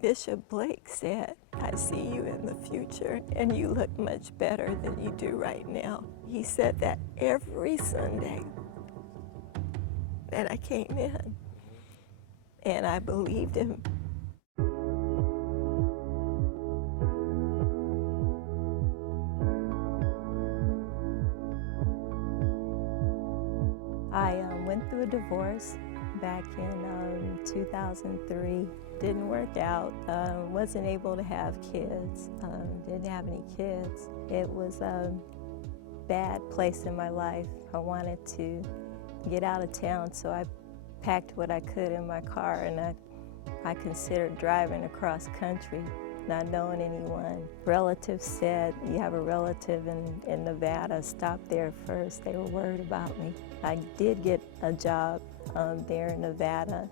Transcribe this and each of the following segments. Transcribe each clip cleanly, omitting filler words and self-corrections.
Bishop Blake said, "I see you in the future and you look much better than you do right now." He said that every Sunday that I came in, and I believed him. I went through a divorce back in 2003. Didn't work out, wasn't able to have kids, didn't have any kids. It was a bad place in my life. I wanted to get out of town, so I packed what I could in my car, and I considered driving across country, not knowing anyone. Relatives said, "You have a relative in Nevada, stop there first." They were worried about me. I did get a job there in Nevada,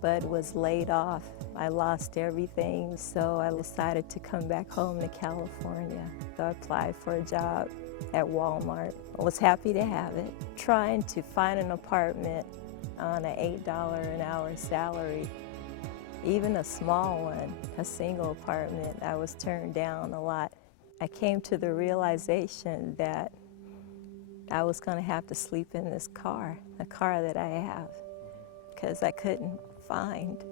but was laid off. I lost everything, so I decided to come back home to California. So I applied for a job at Walmart. I was happy to have it. Trying to find an apartment on an $8 an hour salary, even a small one, a single apartment, I was turned down a lot. I came to the realization that I was going to have to sleep in this car, a car that I have, because I couldn't find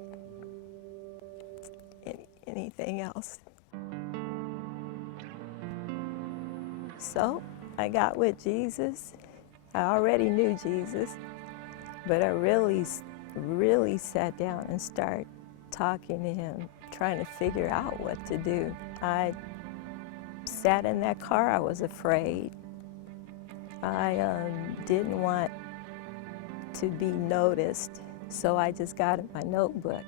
anything else. So I got with Jesus. I already knew Jesus, but I really sat down and started talking to him, trying to figure out what to do. I sat in that car. I was afraid. I didn't want to be noticed, so I just got my notebook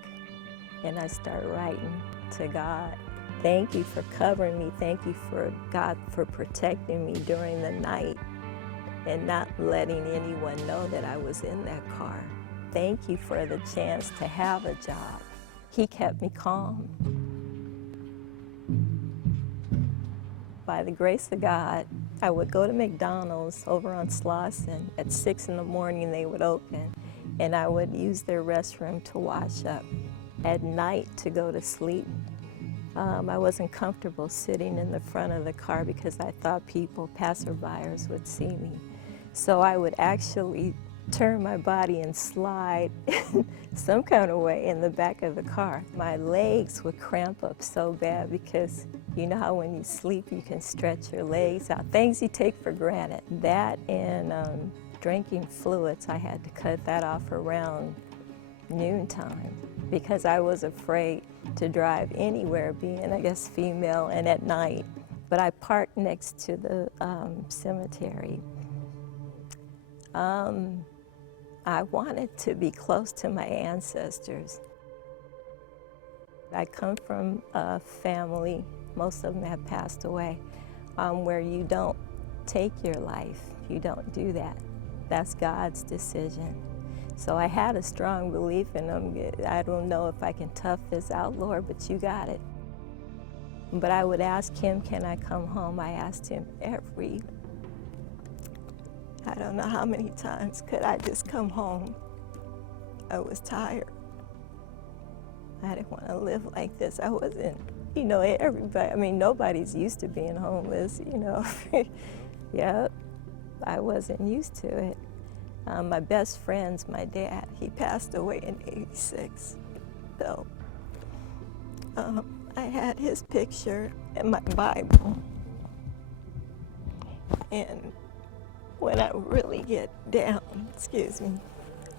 and I started writing to God. Thank you for covering me. Thank you for God for protecting me during the night and not letting anyone know that I was in that car. Thank you for the chance to have a job. He kept me calm. By the grace of God, I would go to McDonald's over on Slauson. At 6 in the morning they would open, and I would use their restroom to wash up. At night to go to sleep. I wasn't comfortable sitting in the front of the car because I thought people, passerbyers, would see me. So I would actually turn my body and slide some kind of way in the back of the car. My legs would cramp up so bad because you know how when you sleep you can stretch your legs out. Things you take for granted. That and drinking fluids, I had to cut that off around noontime because I was afraid to drive anywhere, being, I guess, female and at night. But I parked next to the cemetery. I wanted to be close to my ancestors. I come from a family, most of them have passed away, where you don't take your life. You don't do that. That's God's decision. So I had a strong belief in him. I don't know if I can tough this out, Lord, but you got it. But I would ask him, can I come home? I asked him I don't know how many times, could I just come home? I was tired. I didn't want to live like this. I wasn't, nobody's used to being homeless, Yeah, I wasn't used to it. My best friend's my dad. He passed away in '86. So I had his picture in my Bible. And when I really get down,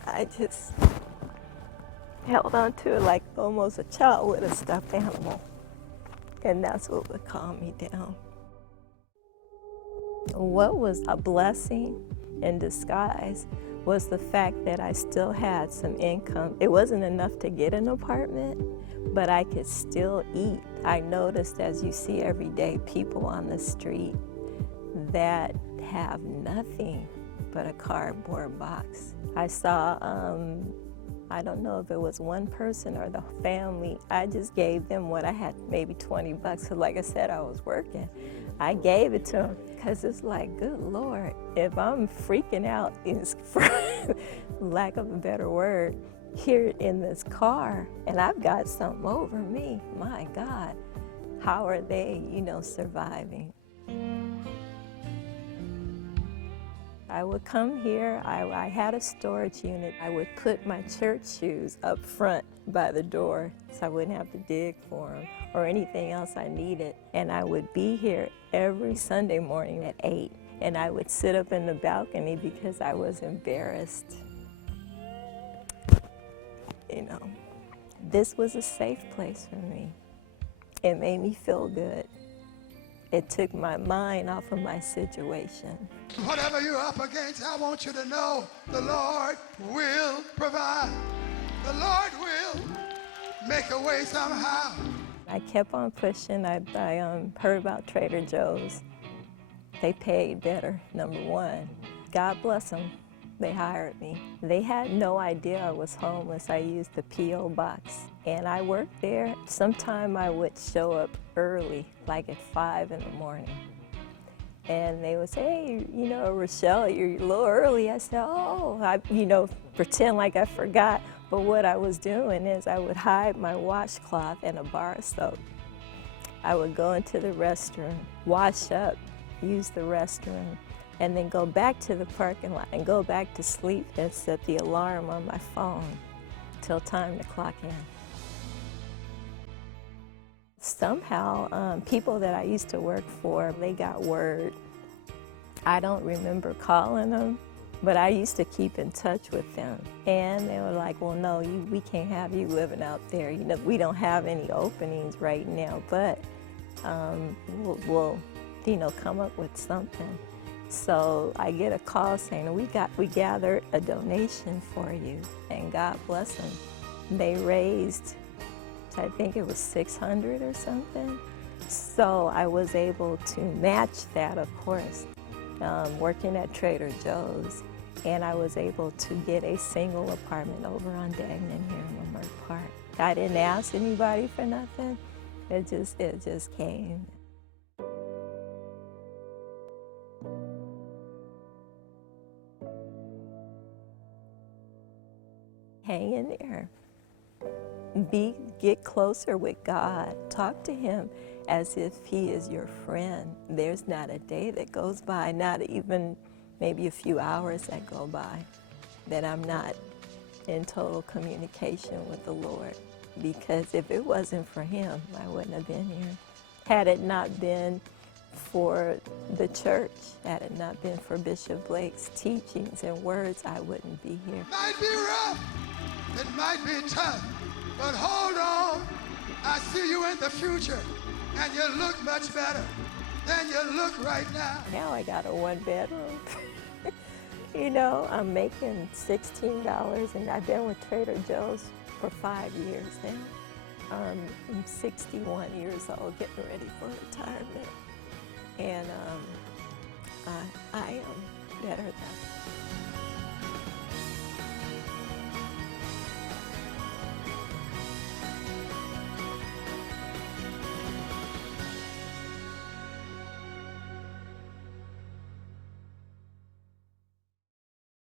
I just held on to it like almost a child with a stuffed animal. And that's what would calm me down. What was a blessing in disguise was the fact that I still had some income. It wasn't enough to get an apartment, but I could still eat. I noticed, as you see every day, people on the street that have nothing but a cardboard box. I saw, I don't know if it was one person or the family, I just gave them what I had, maybe $20. So like I said, I was working. I gave it to them because it's like, good Lord, if I'm freaking out, is for lack of a better word, here in this car, and I've got something over me. My God, how are they, surviving? I would come here, I had a storage unit. I would put my church shoes up front by the door so I wouldn't have to dig for them or anything else I needed. And I would be here every Sunday morning at 8. And I would sit up in the balcony because I was embarrassed. This was a safe place for me. It made me feel good. It took my mind off of my situation. Whatever you're up against, I want you to know the Lord will provide. The Lord will make a way somehow. I kept on pushing. I heard about Trader Joe's. They paid better, number one. God bless them. They hired me. They had no idea I was homeless. I used the P.O. box, and I worked there. Sometime I would show up early, like at 5 in the morning. And they would say, hey, Rochelle, you're a little early. I said, oh, I pretend like I forgot. But what I was doing is I would hide my washcloth and a bar of soap. I would go into the restroom, wash up, use the restroom, and then go back to the parking lot and go back to sleep and set the alarm on my phone till time to clock in. Somehow, people that I used to work for, they got word. I don't remember calling them, but I used to keep in touch with them. And they were like, well, no, we can't have you living out there. We don't have any openings right now, but we'll come up with something. So I get a call saying, we gathered a donation for you, and God bless them. They raised, I think it was $600 or something. So I was able to match that, of course, working at Trader Joe's. And I was able to get a single apartment over on Dagnan here in Leimert Park. I didn't ask anybody for nothing. It just came. Hang in there. Get closer with God. Talk to Him as if He is your friend. There's not a day that goes by, not even maybe a few hours that go by, that I'm not in total communication with the Lord. Because if it wasn't for Him, I wouldn't have been here. Had it not been for the church, had it not been for Bishop Blake's teachings and words, I wouldn't be here. It might be rough, it might be tough, but hold on. I see you in the future, and you look much better than you look right now. Now I got a one-bedroom. I'm making $16, and I've been with Trader Joe's for 5 years now. I'm 61 years old, getting ready for retirement. And I am better than